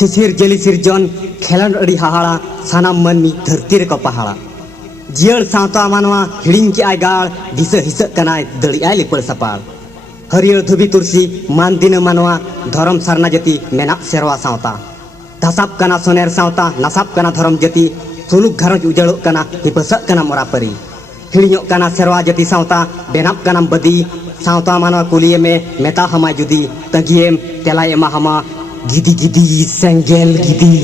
चिचिर jelly सिरजन खेलन अड़ी हाहाड़ा सानाम मनमी धरती रे को पहाड़ा जियल सावता मानवा हिड़िंग के आयगाड़ दिस हिस कनाय दड़ी आय लिपड़ सपाड़ हरियर धुबी तुलसी मान दिन मानवा धर्म सारना जति मेना सेरवा सावता धसाप कना सोनेर सावता नसाप कना धर्म जति सुलुक घरज उजड़ो कना हिपसक कना मोरापरी हिड़ियों कना सेरवा जति सावता बेनाप कना बदी सावता मानवा कुलिये में मेता हमाय जुदी तंगियेम तेलाय एमा हमा गिदी गिदी सेंगेल गिदी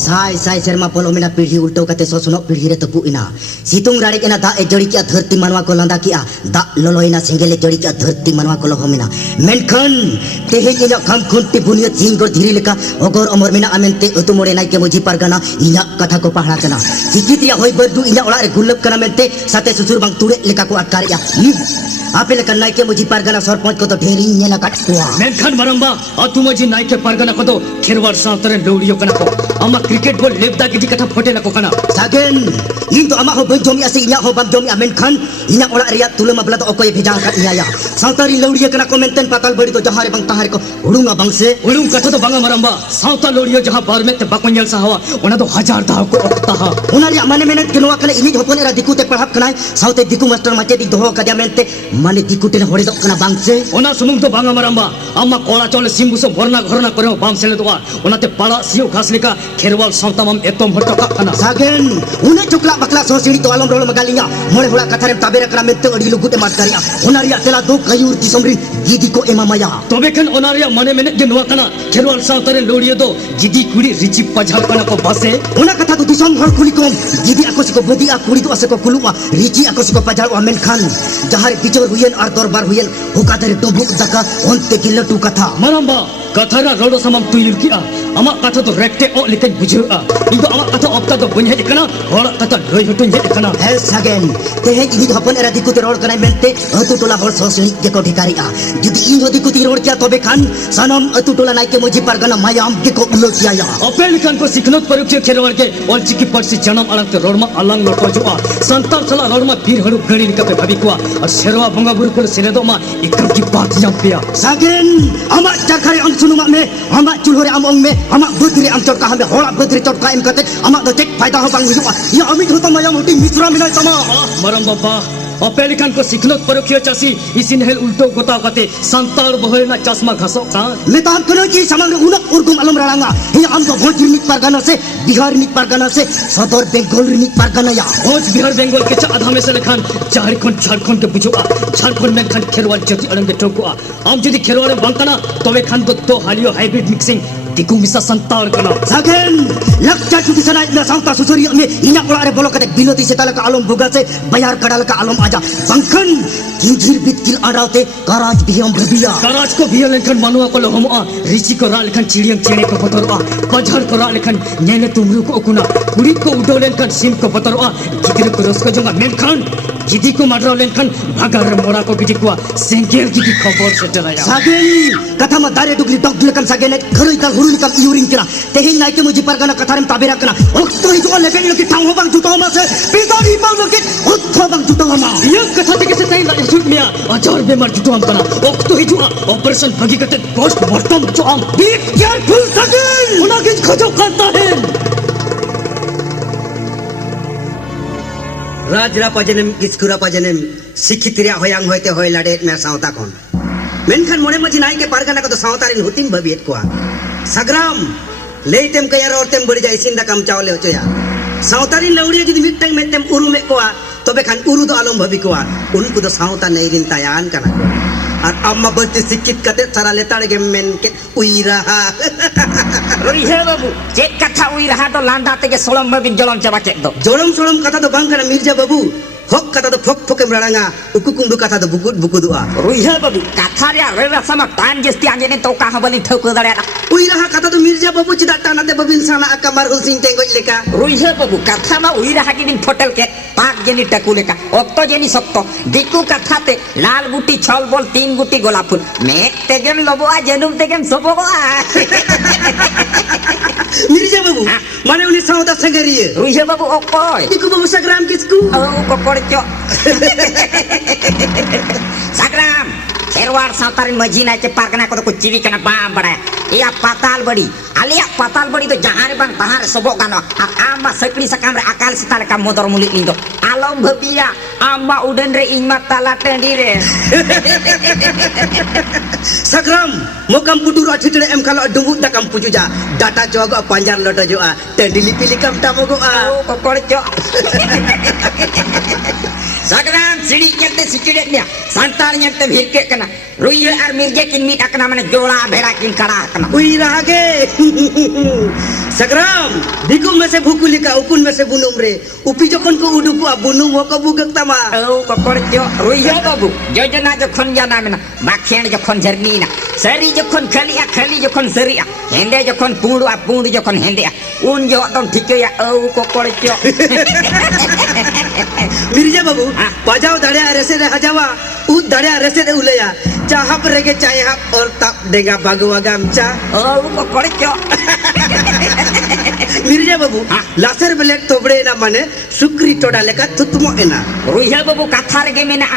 साय साय शर्मा पोलो मेना पीढ़ी उल्टो कते सोसनो पीढ़ी रे तपु इना सितुंग राड़े केना दा ए जड़ी के धरती मनवा को लंदा किया दा लोलोइना सेंगेले जड़ी के धरती मनवा को लोहमेना मेनखन तेहे इना खम खुंटी बुनियत जिंगो धीरी लेका ओगोर अमर मेना अमेनते अतु मोड़े नाइ के मुजी पारगाना इना कथा को पहाड़ा कना सिकितिया होय बदु इना ओला रे गुल्लब कना मेनते साथे सुसुर बांग तुड़े लेका को अटकारिया आपे लेका नाइ के मुजी पारगाना सरपंच को तो ढेरी नेला काटुआ मेनखन मरंबा अतु मुजी नाइ के पारगाना को तो खेरवार सावतरे लौड़ियो कना को अमा क्रिकेट बॉल लेबदा गिदी कथा फोटे ना को कना सागेन इन तो अमा हो बन जोमी असे इना हो बम जोमी अमेनखन इना ओला रिया तुले मबला तो ओकोय भेजा का इया सावतारी लौड़िया कना को मेनतेन पाताल बड़ी तो जहारे बंग ताहारे को हुडुंगा बंग से हुडुंग कथा तो बांगा मरंबा सावता लौड़ियो जहां बार में ते बाकोंजल साहवा ओना तो हजार दाव को ओक्ता हा ओना रिया माने मेने किनवा कने इनी होपने रा दिकु ते पढ़ाप कनाय सावते दिकु मास्टर माचे दी दोहो कदिया मेनते माने दिकु ते होड़े दो कना बंग से ओना सुमुंग तो बांगा मरंबा अम्मा कोला चोले सिम्बुसो भरना घरना करे बाम सेले तो ओनाते पाड़ा सियो घास लेका खेरवाल सावता मम एतम हटका कना सागेन उने चुकला बकला सो सीढ़ी तो आलम रोल मगालिया मोरे हुड़ा कथारे ताबेरा करा मेते अड़ी लुगुटे मार करिया ओना रिया तेला दो कयूर की समरी गिदी को एमा माया तबे खन ओना रिया मने मेने के नवा कना खेरवाल सावतारे लौड़ियो दो गिदी कुड़ी रिची पझाल कना को बसे ओना कथा तो दिसम हर कुली को गिदी आकोस को बदी आ कुड़ी तो असे को कुलुआ रिची आकोस को पझाल अमेन खान जहारे पिचोर हुयन और दरबार हुयन हुका दरे टोबु दका ओनते की लटू कथा मरंबा कथारा रोडो समम तुइल किया अमा कथा तो रेक्टे ओ लिकन बुझुआ इदो अमा कथा ऑप्ता तो बन्हे इकना होड़ा कथा लय हटुन जे इकना हे सागेन तेहे इनी हपन एरा दिकुते रोड कनाय मेनते अतु टोला होड़ सोसणी के को ठिकारिया जुदी इन दिकुते रोड किया तबे खान सनम अतु टोला नाइ के मुजी पारगना मायाम के को उलो किया या अपेल खान को सिखनत परीक्षा खेलवार के और चिकी परसी जन्म अलग रोड में अलंग लटो जुआ संतान सला रोड में पीर हरु गणी निकपे भाभी कुआ और शेरवा बंगा बुर को सिनेदो मा एकम की बात जम पिया सागेन अमा चरखरे अम सुनुमा में अमा चुलहरे अम अंग में अमा बुद्री अम चटका हमें होड़ा बुद्री चटका एम कते अमा दो चेक फायदा हो बांग हुआ या अमित होता माया मोटी मिश्रा मिनाय समा मरम बाबा अपेल खान को सिखनत परीक्षा चासी इसिन हेल उल्टो गोता कते संतार बहरना चश्मा घसो का मैं तो हम कनो की समग्र उनक उर्गुम अलम रांगा ये हम तो भोज निक परगना से बिहार निक परगना से सदर बेंगल निक परगना या भोज बिहार बेंगल के आधा में से लेखान झारखंड के बुझुआ झारखंड में खान खेरवाल जति अरंग के ठोकुआ हम जदी खेरवाल बंकना तबे खान तो हालियो हाइब्रिड मिक्सिंग दिकु मिसा संतार कना सागेन लक्चा चुकी सना इतना साउता सुसुरी में इना कोला रे बोलो कते बिलोती से तलका आलम भुगा से बयार कडाल का आलम आजा बंखन किंजीर बितकिल आराते कराज बियम भबिया कराज को बिया लेखन मनुआ को लहमआ रिची को रा लेखन चिड़ियम चेणे को बतरआ पझर को रा लेखन नेने तुमरु को ओकुना कुड़ी को उडो लेखन सिम को बतरआ गिदिर को रस को जंगा मेनखन गिदी को माडरा लेखन भागर मोरा को गिदी को सेंगेल गिदी खबर से डराया सागेन कथा म दारे डुगली डग लेखन सागेन खरुई का हुरुल का यूरिन केना तेहि नाइ के मुजी परगना कथारेम ताबेरा कना ओक्तो ही जो लेके लकी ठाव हो बांग जुटो मा से पितारी बांग लकी उठो बांग जुटो मा ये कथा ते कैसे तई लाइन शूट मिया अजर बेमार जुटो हम कना ओक्तो ही जो ऑपरेशन भगी कते पोस्टमार्टम जो हम बी केयरफुल सागेन उना किस खजो करता है राजरा पजनेम किसकुरा पजनेम सिखितिरिया होयांग होयते होय लाडे में सावता कोन मेनखान मोने मजी नाइ के पारगना को तो सावतारिन हुतिम भबियत कोआ सग्राम लेतेम कयार औरतेम बड़ी जाय सिंदा काम चावले होचया सावतारिन लौड़िया जदी मिटटंग मेतेम उरु में कोआ तबे खान उरु दो आलम भबि कोआ उनको तो सावता नैरिन तायान कना और अम्मा बत्ती सिक्कित कते सारा लेताड़ के मेन के उइराहा रोइहे बाबू चेक कथा उइराहा तो लांडा ते के सोलम में बिन जलम चबा के दो जोरम सोलम कथा तो बांग कना मिर्जा बाबू हक कथा तो फक फकेम रांगा उकुकुंडु कथा तो बुकुद बुकुदुआ रोइहे बाबू कथा रे रे समा टाइम जस्ती आगे ने तो का हबली ठोक दड़या उइराहा कथा तो मिर्जा बाबू चिदा टानाते बबिन साना अकमर हुसैन टेंगोज लेका रोइहे बाबू कथा मा उइराहा के दिन फोटल के पाक जेनी टकू लेका ओक्तो जेनी सत्तो दिकु कथा ते लाल गुटी छल बोल तीन गुटी गोलाप फूल मेक तेगेम लबोआ जेनुम तेगेम सबोआ मिर्जा बाबू माने उनी सावता संगरिए रोइहे बाबू ओकोय दिकु बाबू सग्राम किसकू ओ कोकोड़ चो सग्राम खेरवाड़ सावतारिन मजी नायके पारगना को तो चिली कना बाम बड़ा या पाताल बड़ी आलिया पाताल बड़ी तो जहां रे बांग तहां रे सबो गानो आ आमा सकड़ी सकाम रे अकाल सिताल का मोदर मुली लिंदो आलम भबिया आमा उडन रे इमा ताला टेंडी रे Sakram, mokam putur athitre em kalau dungu dakam pujuja data jogo panjar lodo joa tendili pilih kam tamogo a को कोड़चो सगराम सिड़ी चलते सिचड़े ने संतान ने भीरके कना रुइया और मिर्जे किन मीट अकना माने जोड़ा भेड़ा किन खड़ा कना ui rahage Sakram, dikum में से भूकुली का उकुन में से बुनुम रे upi jokon ko uduku a bunum ho ko bugak tama ओ को कोड़चो रुइया बाबू योजना जखन जाना में ना बाखेन जखन झरनी ना सरी जखन खली जखन सरिया हेंदे जखन पूंड जखन हेंदे उन जो तुम ठीक है ओ को कोड़चो Mirja babu pajau dare rese re hajawa ud dare rese re uleya chahap rege chayhap और tap denga bagwa gamcha ओ को कोड़चो Mirja babu laser belek tobre na mane sukri toda leka tutumo ena Ruia बाबू कथा रे मेना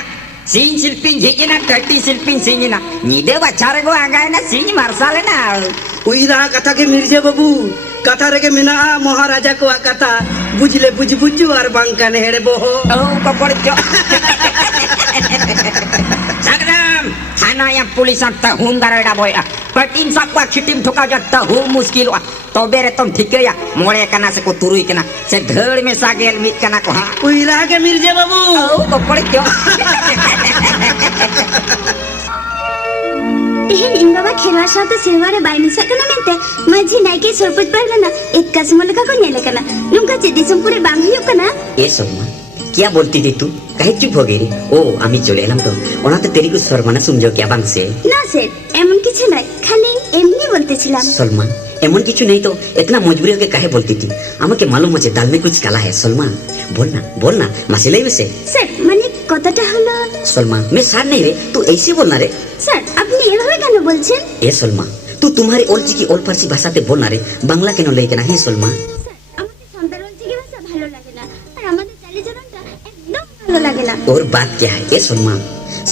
scene शिल्पिन जेना टट्टी शिल्पिन सीना निदे बचारे को आगाय ना सीन मारसाले ना ui raha kata ke Mirja babu kata rege mena महाराजा को kata bujile buju ar bangkane here boho ओ पकड़चो सगराम थाना या पुलिस अंत हुम गरडा बोया पटिन सबका खिटिम ठोका जट्टा हो मुश्किल वा तो बेरे तुम ठीक है मोड़े कना से को तुरुई कना से धड़ में सागेल मिट कना को हां ui raha ke Mirja babu ओ पकड़चो तेहन इन बाबा खेलवा साथे सिलवारे बाइनी सकना मेंते माझी नाइके सरपत परगना एक कसमल का को नेले कना नुका चेदी संपूरे बांग हुयो कना ए सोनमा क्या बोलती थी तू कहे चुप हो गई ओ आमी चले एलाम तो ओनाते तेरी को शर्माना समझो क्या बांग से ना सेठ एमन किछु नय खाली एमनी बोलते छिलाम सलमान एमन किछु नहीं तो इतना मजबूरी होके काहे बोलती थी আমাকে मालूम होचे दाल में कुछ काला है सलमान बोलना मासिलाई वैसे স্যার মানে কথাটা হলো सलमान मैं सार नहीं रे तू ऐसे बोलना रे স্যার আপনি এভাবে কেন বলছেন ए सलमान तू तुम्हारी ओल की ओल फारसी भाषा ते बोलना रे बांग्ला केन लेके ना है सलमान স্যার আমাদের সন্তানজি ভাষা ভালো লাগে না আর আমাদের চালিচলনটা একদম ভালো লাগে না और बात क्या है ए सलमान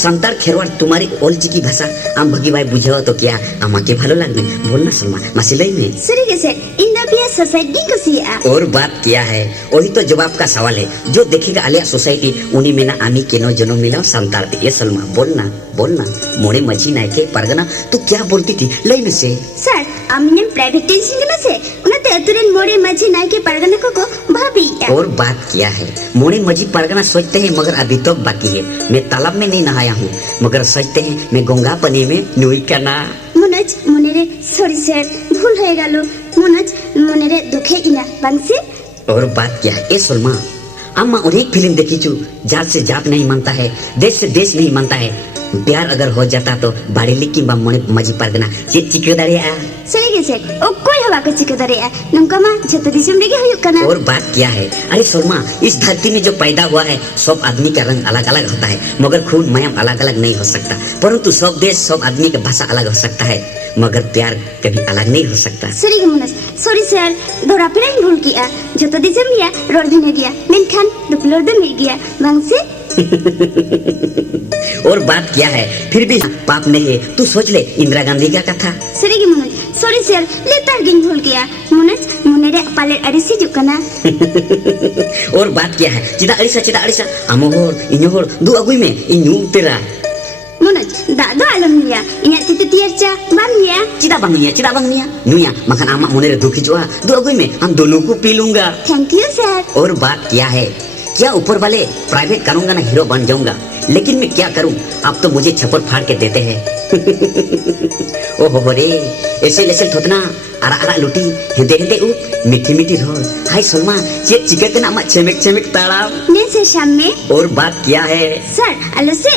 संतार खेरवाड़ तुम्हारी ओल की भाषा आम भगी भाई बुझाओ तो क्या আমাকে ভালো লাগবে बोलना सलमान मासिलाई में सरिगे স্যার इंडिया सोसाइटी को सिया और बात क्या है वही तो जवाब का सवाल है जो देखेगा आलिया सोसाइटी उन्हीं में ना आमी केनो जन्म मिला संतार ये सलमा बोलना मोड़े मझी नायके परगना तू क्या बोलती थी लाइन से স্যার আমি নেম প্রাইভেট টেনশন কেন আছে উনাতে এতুরেন মোড়ে মাঝে নাইকে পারগানা को भाभी और बात क्या है मोड़े मझी परगना सोचते हैं मगर अभी तक बाकी है मैं तालाब में नहीं नहाया हूँ मगर सोचते हैं मैं गंगा पानी में नुई करना মনোজ মনেরে সরি স্যার ভুল হয়ে গেল মনোজ মনেরে দুঃখে ইনা বাংসে और बात क्या है ए सलमा अम्मा और एक फिल्म देखी चू जात से जात नहीं मानता है देश से देश नहीं मानता है प्यार अगर हो जाता तो बाड़ी लिखी बा मोने मजी परगना ये चिकदारी आ सरिगे स्যার ও কই হবা को চিকদারে নঙ্কা মা যত দিসুম রেগে হয়ু কানা और बात क्या है अरे सलमा इस धरती में जो पैदा हुआ है सब आदमी का रंग अलग अलग होता है मगर खून मयम अलग अलग नहीं हो सकता परंतु सब देश सब आदमी का भाषा अलग हो सकता है मगर प्यार कभी अलग नहीं हो सकता सरिगे मনোজ सॉरी স্যার ধরা পেরাই ভুল কিয়া যত দিসুম লিয়া রড ধনে গিয়া মেনখান দুপলোর দে মিল गया বাংসে और बात क्या है फिर भी पाप नहीं है तू सोच ले इंदिरा गांधी का कथा सरिगे मনোজ सॉरी স্যার लेतार गिन भूल किया मনোজ मनेरे पाले अरिसी जुकना और बात क्या है चिदा अड़िसा अमोहर इनोहर दु अगुई में इन्यू तेरा मনোज दादो आलम लिया इना तिते तियरचा बाम लिया चिदा बंगनिया नुया मखन आमा मोने रे दुखी जोआ दु अगुई में हम दोनों को पी लूंगा थैंक यू सर और बात क्या है क्या ऊपर वाले प्राइवेट करूंगा ना हीरो बन जाऊंगा लेकिन मैं क्या करूं अब तो मुझे छप्पर फाड़ के देते हैं ओहो रे ऐसे थोतना आरा लुटी हेंदे उ मीठी रोल हाय सलमा ये चिकन के नाम चेमेक ताड़ा ने से शाम में और बात क्या है सर आलू से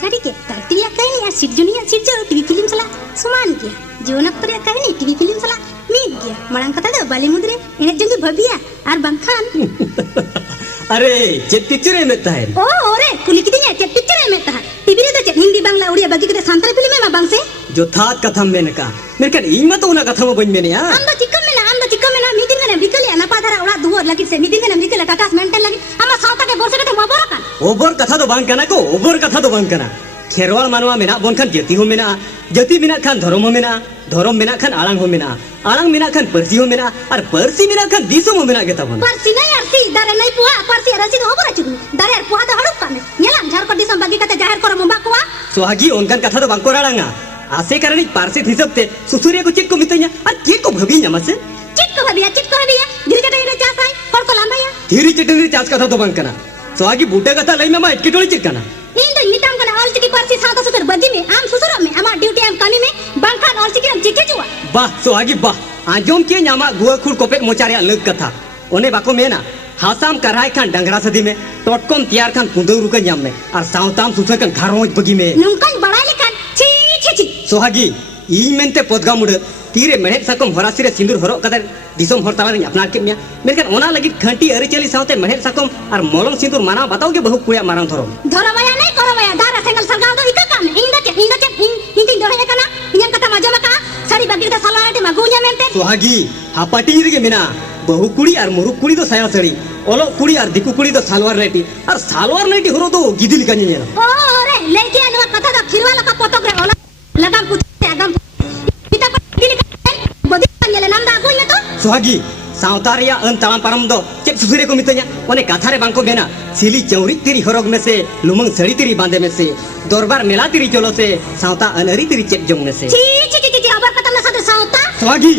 सारी के धरती या कहीं या सिरजुनिया सिरजो टीवी फिल्म सला समान गया जीवन अक्तर या कहीं टीवी फिल्म सला मीत गया मड़ांग कथा दो बॉलीवुड रे इने जंगे भबिया आर बंखान अरे चेक पिक्चर में है ओ ओरे कुली कितनी है पिक्चर में ता टीवी रे तो हिंदी बांग्ला उड़िया बाकी के सांतल फिल्म में बांग से जो था कथा में का मेरे का इन मत उना कथा में बन में या आम द चिकन में ना मीटिंग में बिकलिया ना पादरा उड़ा दुवर लगी से मीटिंग में बिकला टाटा मेंटेन लगी आमा साउता के बोसे के मोबर का ओबर कथा तो बांग करना को ओबर कथा तो बांग करना खेरवाल मानवा मेना बोन खान जति हो मेना जति मेना खान धर्म हो मेना धर्म मेना खान आलांग हो मेना आलांग मेना खान परसी हो मेना और परसी मेना खान दिसम हो मेना के तबन परसी नहीं आरती दारे नहीं पुआ परसी रसी हो बरा चुगु दारे पुआ तो हड़प काने नेलाम झारखंड दिसम बागी कते जाहिर करो मुंबा कोआ सोहागी उनकान कथा तो बांग को राळांगा आसे करनी पारसी हिसाब ते सुसुरिया को चेक को मितanya और चेक को भबी नमसे चिट को भबिया धीरे चटे रे चास आई फड़ को लांबाया धीरे चटनी चास कथा तो बांग करना सोहागी बूटे कथा लई में मा इटकी टोली चिकना इन तो निताम कने ऑल चिकी परसी साता सुतर बदी में आम सुसुर में आमा ड्यूटी आम कमी में बंखान ऑल चिकी हम चिके जुआ वाह सोहागी वाह आजोम के न्यामा गुआ खुर कोपेट मोचारिया लग कथा ओने बाको मेना हासाम कराय खान डंगरा सदी में टोटकोम तियार खान कुंदो रुका न्याम में और सावताम सुसर खान घरोज बगी में नुंकन बड़ा लेखान छी छी छी सोहागी ई मेनते पदगा मुड तीरे मेहनत साकम हरासिरे सिंदूर हरो कदर दिसम हर ताला अपनार के मिया मेरकन ओना लगी खंटी अरिचली सावते मेहनत साकम और मोलंग सिंदूर माना बताओ के बहु कुया मारन धरो धरमाया नहीं करमाया दारा सेंगल सरगाव दो इका काम इन दिन दोहे कना इन कथा मजो मका सारी बागी दा सलारे मगुnya मेंते सोहागी हापाटी रे के मिना बहु कुड़ी और मुरु कुड़ी तो साया सड़ी ओलो कुड़ी और दिकु कुड़ी तो सालवार रेटी और सालवार नेटी हरो तो गिदिल का नीला ओ रे लेके आनो कथा दा खिरवाला का पोतोक रे ओला लगाम पुते आगम पिता गिली बदी नेले नाम दा गुnya तो सोहागी सावतारिया अन ताम परम दो चेक सुसुरे को मितanya ओने काथा रे बांको बेना सिली चौरी तिरी हरोग में से लुमंग सड़ी तिरी बांधे में से दरबार मेला तिरी चलो से सावता अनरी तिरी चेक जोंग में से छी अबर कथा ना साथे सावता Sohagi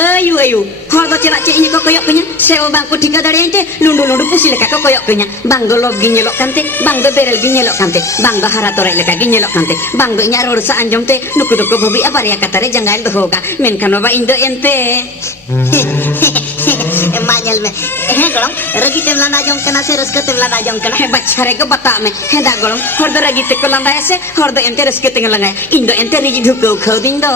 ayu ayu hor do cela cek ini kok koyok punya sewa bang ko tiga dari ente lundu pusi leka kok koyok punya bang do log ginyelok kante bang do berel ginyelok kante bang do haratore leka ginyelok kante bang do nyaro sa anjom te nuku doko bobi apa ya katare jangal do hoga men kan baba indo ente माजल में है गलम रगी तेम लाना जम कना से रस तेम लाना जम कना he bachare ko bata me he da golom hor do ragi te ko landa ese hor do ente reske te langa indo ente rigi dhuko khoding do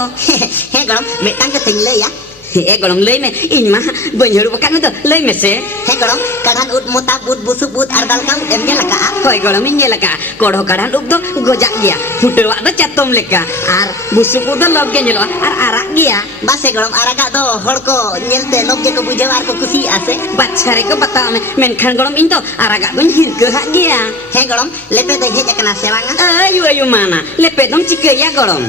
है गलम मेटांग के तिंग ले या e golom lei me in ma bonyoru bakan do lei me se है गलम कागान उट मोता बुट बुसु बुट अरदाल का M जे लका hoi golom in leka kodo kadan uk do gojak dia futewa do chatom leka ar busuk do log ge nyelo ar arak dia बस है गलम आरागा दो हड़ को नेलते लोग जे को बुझे आर को खुशी आसे bachare ko bata me men khan golom in do araga gon hirke hak dia है गलम लेपे दे हे जकना सेवांगा ayu mana lepe dong cike ya golom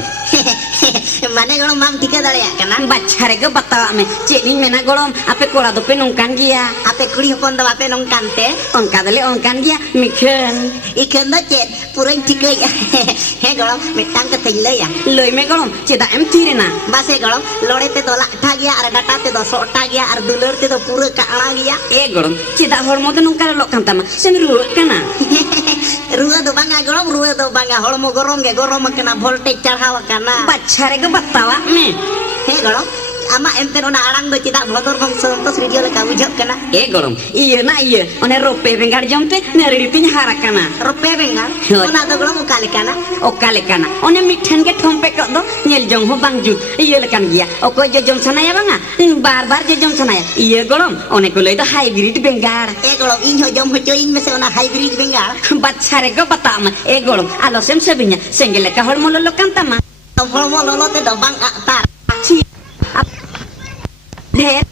माने गलम माम टिके दाड़िया कना bachare ko bata me celing mena golom ape kola do pe nongkan dia आपे कुड़ी हपन दो आपे नोंकानते onka dale onkan dia mikhen इखन दो चेत पुरन टिके है गलम मेटांग के तिंग ले या lei me golom ceda em tirena बस है गलम लोड़े ते तो लाठा गया और डाटा ते तो सोटा गया और दुलर ते तो पूरा काला गया e golom ceda hormo do nongkan lo kan tama sen ruwet kana रुआ दो बांगा गलम रुआ दो बांगा हड़मो गरम कना वोल्टेज चढ़ावा कना bachare ko batawa me हे गलम आमा एमते ओना आड़ांग दो चिदा भदर बंग संतोष रेडियो लेका बुझक कना e golom iya na iya one rope bengar jompe nari tin harakana रुपए बेंगा Hoi. ओना दो गलम काले कना okale kana one mithen ke thompe ko do nyel jong ho bangjut iya lekan dia oko je jom sanaya banga bar je jom sanaya iya golom one ko lei do hybrid bengar ए गलम इन हो जम हो चोइन में से ओना hybrid बेंगा bachare ko batama e golom alo sem sebinya senggele ka hol mololo kantama तो हड़मो लोलो ते दो बांग तार si ढेर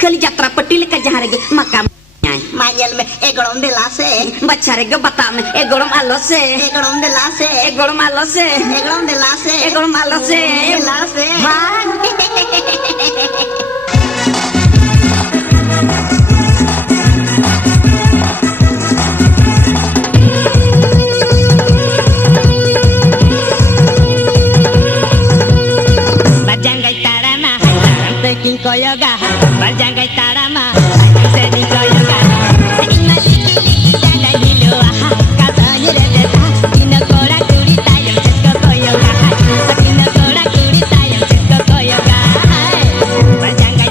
kali jatra peti leka jaharege makam nyai माजल में ए गलम दे लासे bachare ko batama e golom alo se ए गलम दे लासे e golom alo se ए गलम दे लासे e golom alo se दे लासे Barjanggai tarama, teking koyoga. Barjanggai tarama, sedi koyoga. Ina jangai dilo aha, katanya dedeta. Ina kora kuri tayam cekko koyoga. Ina kora kuri tayam cekko koyoga. Barjanggai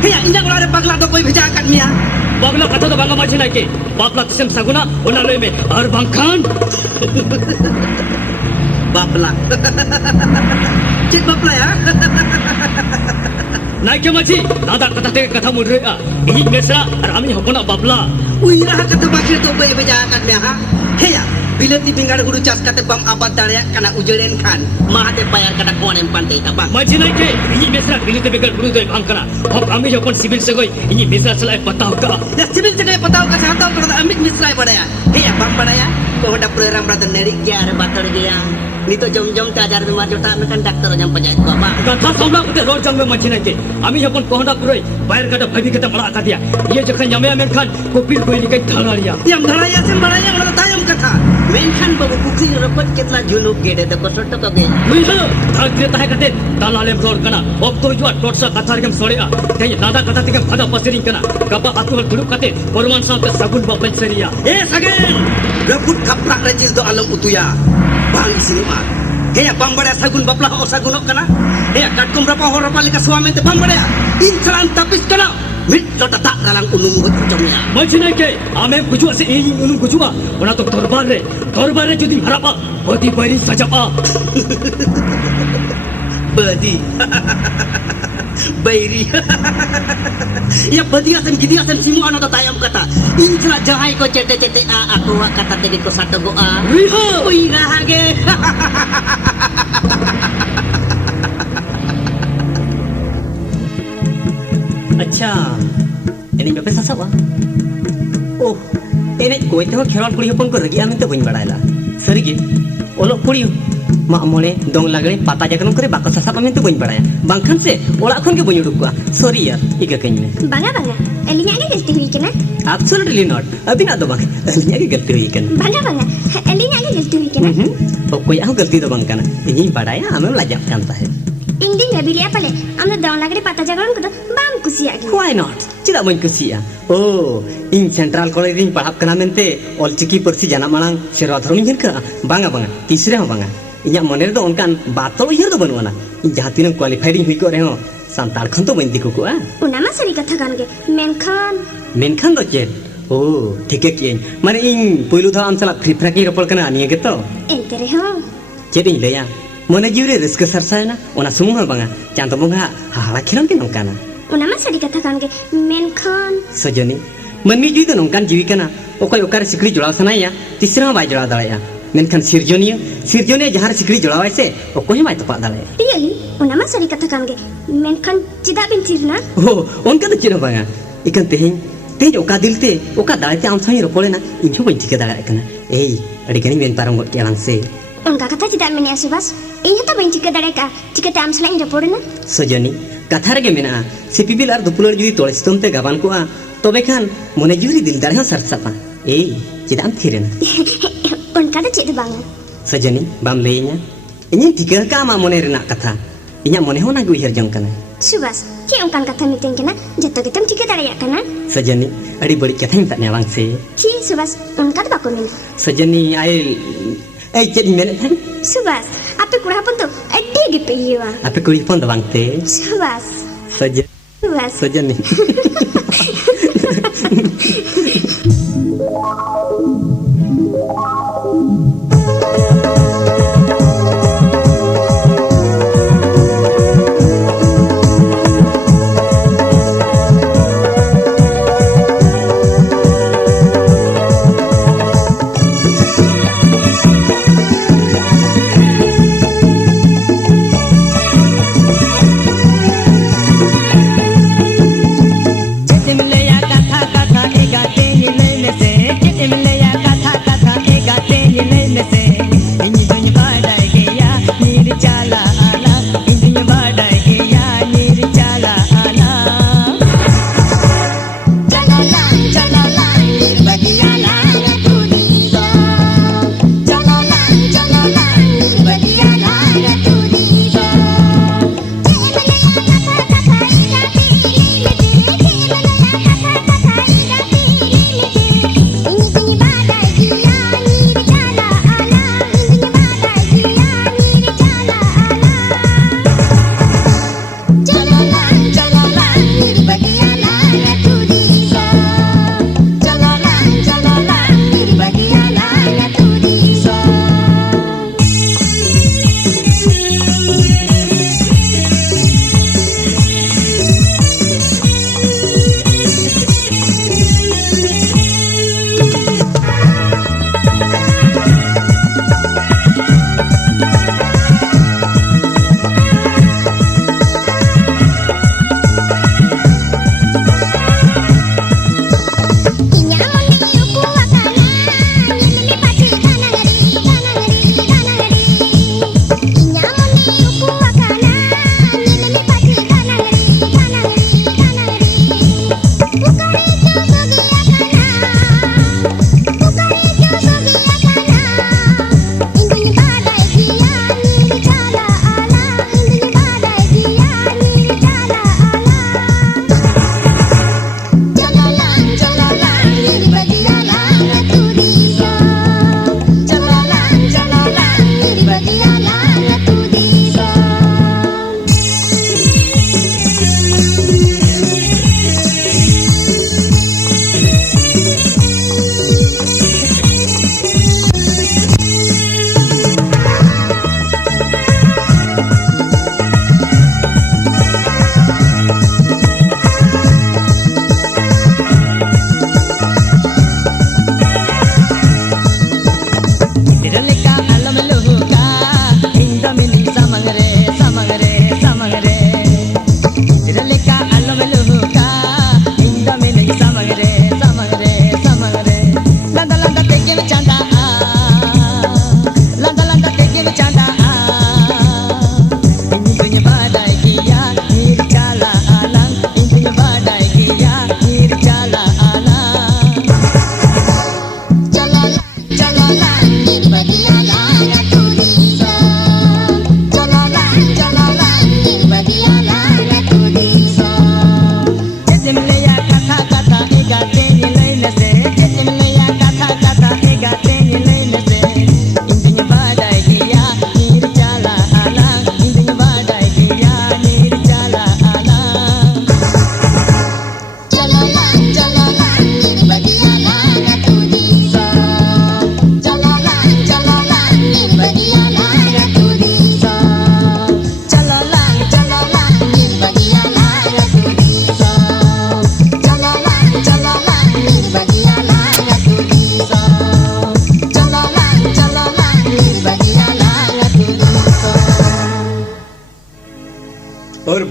Hei, ini kalau ada pagla tu koi भेजा kat Mia. बागला कथा तो बांगा माझी नाके बापला तिसम सगुना ओना लय में हर बांखान Bapla. Cik bapla ya. नाके माझी दादा कथा ते कथा मुड रे आ इ मेसरा और आमी हपना बापला Uirah kata bakir tu koi भेजा kat Mia ha. Hei, bila ti tinggal huru cas kata bam abad daya kana ujaran kan. Mah te bayar kata kon em pantai tabang. माझी नाके इ मेसरा बिलिते बेगर गुरु दे बांकना अब आमी हपन सिविल से गई इ मेसरा चलाए पता होगा Ya sibil cakap patau ka sa tahu kalau amit misrai pada ya. Hei, bam pada ya. Kau dah program rata neri kia ada batar dia. Ni to jom te ajar tu maju tak kan doktor jam penjahit baba. कथा सामना करते रोज जंग में माझी नाके आमी हपन कोहंडा पुरई बाहर कटा भाभी कटा बड़ा का दिया ये जखन यमे में खान कोपिल कोई निकल ढालारिया Yang dharaya sen baraya orang tayam kata. Menkan babu bukti rapat ketla junuk gede te kosot to kabe. मुई हो धाक दे ताहे कते दालाले रोड कना अब तो जो टोटसा कथा रगम सोड़ेआ ते दादा कथा ते फदा पसरी कना गपा आतु दुडुक कते परमान साथ सगुन बापन सरिया Eh sagen. Rebut kaprak rejis do alam utuya. Bang sini mah. Kaya bang pada sagun baplah o sagunok kana. Kaya katkum berapa orang paling suami te bang pada. Insalan tapis kana. Mit lo tak kalang unung hut jomnya. माझी नाके आमे कुजुआ से एई उनु कुजुआ ओना तो दरबार रे जदी हरापा होती बरी सजापा Badi. Bairi. Ya badi asam gidi asam simu ano to tayam kata. Injala jahai ko cete a aku kata tedi ko satu go a. मुई हो Ui rahage. अच्छा एने बेपे सासावा ओह एने कोई तो खेलाड़ कुड़ी हपन को रगी आमिन तो बइन बड़ायला सरीगे ओलो कुड़ी मा मोने दोंग लागले पाता जगन करे बाको सासा आमिन तो बइन बड़ाया बांखान से ओला खन के बइन उडुकवा सॉरी यार इका कहीं में बांगा बांगा एलिया के गलती हुई केना एब्सोल्युटली नॉट अभी ना दो बांग एलिया की गलती हुई कन बांगा बांगा एलिया के गलती हुई केना ओ कोई आहो गलती तो बांग कना इनी बड़ाया हमें लाजा कांता है इंडिंग रबिलिया पले हमने दौड़ लागरे पाता जगन को तो बाम कुसिया गया व्हाई नॉट चिदा बइन कुसिया ओ इन सेंट्रल कॉलेज इन पढ़ाप कना मेनते ऑलचिकी परसी जाना मांग शेरवा धरनी हिन का बांगा बांगा तीसरे हो बांगा इया मने रे दो उनकान बात तो हिर दो बनवाना इन जहां तीन क्वालिफाइड हुई को रे हो संताल खन तो बइन दिको को आ उनामा सरी कथा कान के मेनखान दो चेन ओ ठीक है कि माने इन पहिलु धा आम सला फ्री फ्राकी रपल कना आनिए के तो एंते रे हो चेदिन लेया मने जीवरे रिस्क सरसायना ओना सुमुंग बांगा चांतो बंगा हाड़ा खिरम के नंकाना उनामा सरी कथा कान के मेनखान सजनी मनमी जी तो नंकान जीवी कना ओकय ओकार सिकड़ी जोड़ाव सनाया तीसरा बाय जोड़ा दाड़ाया मेनखान सिरजोनिया जहां सिकड़ी जोड़ाव से ओकय बाय तपा दाड़ाया रियली उनामा सरी कथा कान के मेनखान चिदा बिन चिरना ओ उनका तो चिनो बांगा इकन तेज ओका दिलते ओका दाड़ते आम सही रोपलेना इनहो बइन ठिका दाड़ा कना एई अड़ी गनी मेन पारम गट केलांग से उनका कथा चिदा मेने आसुबास इन तो बइन चिका दाड़े का चिका टाइम सलाइन रपोड़ना सजनी कथा रे मेना सिपिबिल आर दुपुलर जुदी तोड़ेस्तम ते गाबान को आ तबे खान मने जुरी दिल दाड़े हो सरसपा एई चिदाम थिरेना उनका तो चिद बांगा सजनी बाम लेइना इᱧ ठिका का मा मने रेना कथा इᱧा मने हो ना गुइहर जंग कना सुबास के उनकान कथा मितें केना जत्तो के तुम चिका दाड़े कना सजनी अड़ी बड़ी कथा मिता नेवांग से ची सुबास उनका तो बाको मेना सजनी आई ए चेद मेने थान सुबास आपे कुड़ापन तो अड्डी गे पेयवा आपे कुड़ी फोन दवांगते सुबास सुबास सजनी Mileya katha katha ega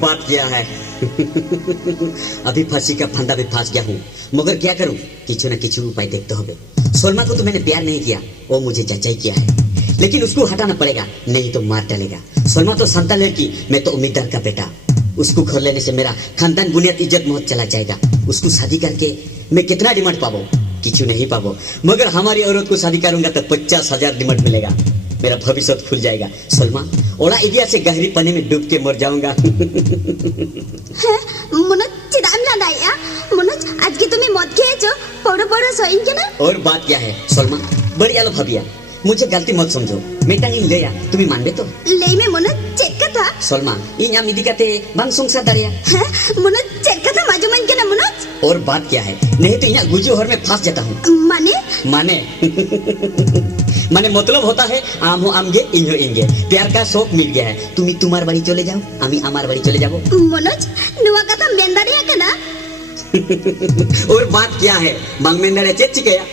बात क्या है अभी फांसी का फंदा पे फंस गया हूँ मगर क्या करूँ किसी न किसी उपाय देखते होगे सोलमा को तो मैंने प्यार नहीं किया वो मुझे जच्चाई किया है लेकिन उसको हटाना पड़ेगा नहीं तो मार डालेगा सोलमा तो संतान लड़की मैं तो उम्मीदवार का बेटा उसको घर लेने से मेरा खानदान बुनियाद इज्जत मोहत चला जाएगा उसको शादी करके मैं कितना डिमांड पाबो किचू नहीं पाबो मगर हमारी औरत को शादी करूंगा तो 50,000 डिमांड मिलेगा मेरा भविष्य खुल जाएगा सोलमा ओला इडिया से गहरी पानी में डूब के मर जाऊंगा मनोज चिदाम लाया मनोज आज की तुम्हें मौत खेचो पौड़ो पौड़ो सोइन के ना और बात क्या है सोलमा बड़ी आलो भबिया मुझे गलती मत समझो मेटा इन ले तुम्हें मानबे तो ले में मनोज चेक का था सोलमा इन आम इदी काते बांग संसार दारिया मनोज चेक का था माजो मन के ना मनोज और बात क्या है नहीं तो इन गुजो हर में फंस जाता हूँ माने माने माने मतलब होता है आम हो आमगे इन हो इंगे प्यार का शौक मिल गया है तुम्हें तुम्हार बाड़ी चले जाओ आमी आमार बाड़ी चले जाओ मनोज नुआ का था मेंदारिया के ना और बात क्या है बांग मेंदारे चेक चिकया